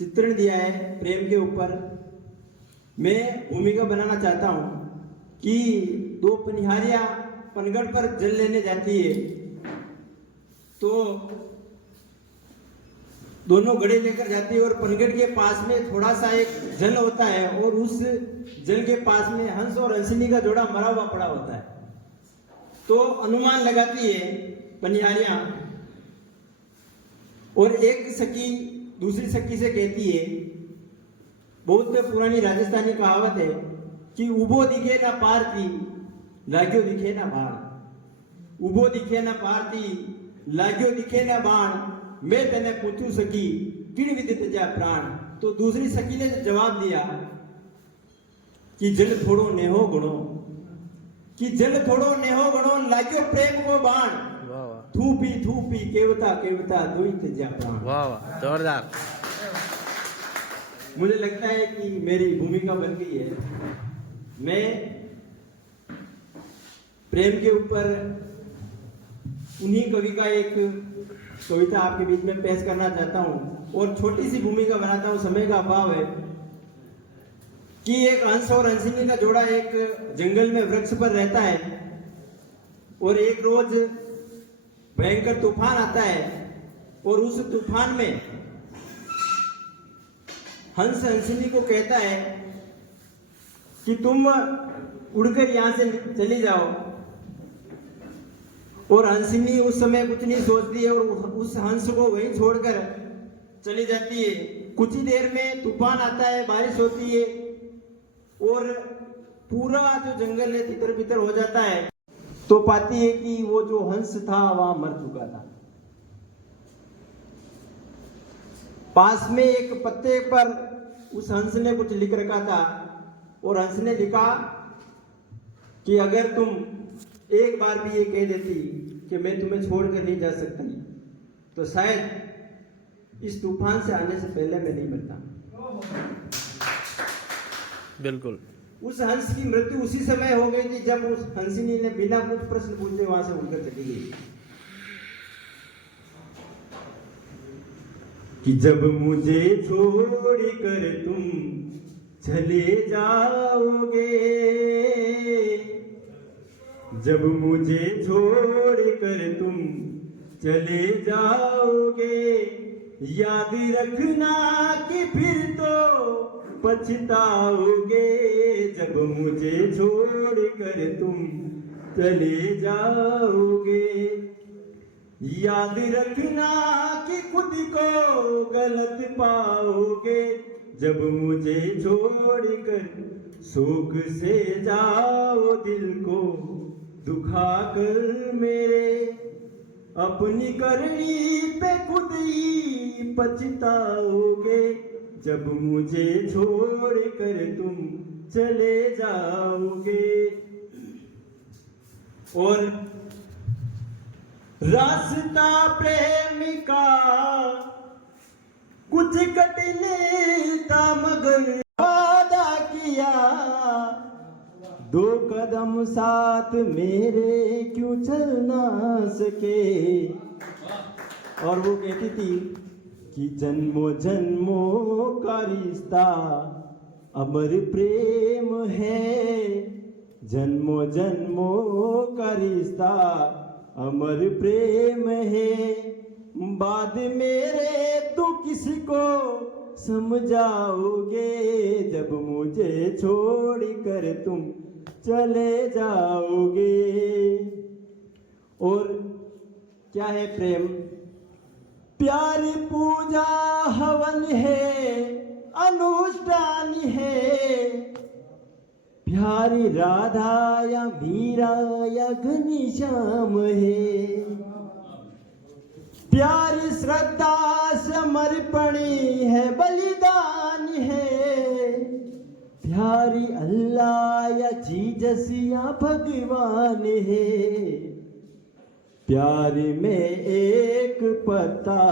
चित्रण दिया है प्रेम के ऊपर। मैं भूमिका बनाना चाहता हूँ कि दो पनिहारियाँ पनगढ़ पर जल लेने जाती है, तो दोनों घड़े लेकर जाती है और पनगढ़ के पास में थोड़ा सा एक जल होता है और उस जल के पास में हंस और हंसिनी का जोड़ा मरा हुआ पड़ा होता है। तो अनुमान लगाती है पनिहारियां और एक सखी दूसरी सखी से कहती है, बहुत पुरानी राजस्थानी कहावत है कि उबो दिखे ना पार थी लाग्यो दिखे ना बाण। उबो दिखे ना पार थी लाग्यो दिखे ना बाण, मैं तेने पूछू सकी किण विदित जा प्राण। तो दूसरी सखी ने जवाब दिया कि जल थोड़ो नेहो गणो, कि जल थोड़ो नेहो गणो लाग्यो प्रेम को बाण। थूपी केवता केवता दुहित जा प्राण। वाह वाह, जोरदार। मुझे लगता है कि मेरी भूमिका बन गई है। मैं प्रेम के ऊपर उन्हीं कवि का एक कविता आपके बीच में पेश करना चाहता हूं और छोटी सी भूमिका बनाता हूं, समय का अभाव है। कि एक हंस और हंसिनी का जोड़ा एक जंगल में वृक्ष पर रहता है और एक रोज भयंकर तूफान आता है और उस तूफान में हंस हंसिनी को कहता है कि तुम उड़कर यहां से चली जाओ। और हंसिनी उस समय कुछ नहीं सोचती है और उस हंस को वहीं छोड़कर चली जाती है। कुछ ही देर में तूफान आता है, बारिश होती है और पूरा जो जंगल है तितर बितर हो जाता है। तो पाती है कि वो जो हंस था वहां मर चुका था। पास में एक पत्ते पर उस हंस ने कुछ लिख रखा था और हंस ने लिखा कि अगर तुम एक बार भी ये कह देती कि मैं तुम्हें छोड़कर नहीं जा सकती, तो शायद इस तूफान से आने से पहले मैं नहीं मरता। बिल्कुल। उस हंस की मृत्यु उसी समय हो गई थी जब उस हंसिनी ने बिना कुछ प्रश्न पूछे वहां से उड़कर चली गई। कि जब मुझे छोड़कर तुम चले जाओगे, जब मुझे छोड़कर तुम चले जाओगे, याद रखना कि फिर तो पछताओगे। जब मुझे छोड़कर तुम चले जाओगे, याद रखना कि खुद को गलत पाओगे। जब मुझे छोड़कर शोक से जाओ दिल को दुखा कर मेरे, अपनी करनी पे खुद ही पछताओगे। जब मुझे छोड़कर तुम चले जाओगे। और रास्ता प्रेम का कुछ कठिन था मगर वादा किया, दो कदम साथ मेरे क्यों चल ना सके। और वो कहती थी कि जन्मों जन्मों का रिश्ता अमर प्रेम है, जन्मों जन्मों का रिश्ता अमर प्रेम है। बाद मेरे तो किसी को समझाओगे, जब मुझे छोड़कर तुम चले जाओगे। और क्या है प्रेम? प्यार पूजा हवन है, अनुष्ठान है। प्यारी राधा या मीरा या घनश्याम है। प्यारी श्रद्धा समर्पणी है, बलिदान है। प्यारी अल्लाह या जीसस या भगवान है। प्यार में एक पत्ता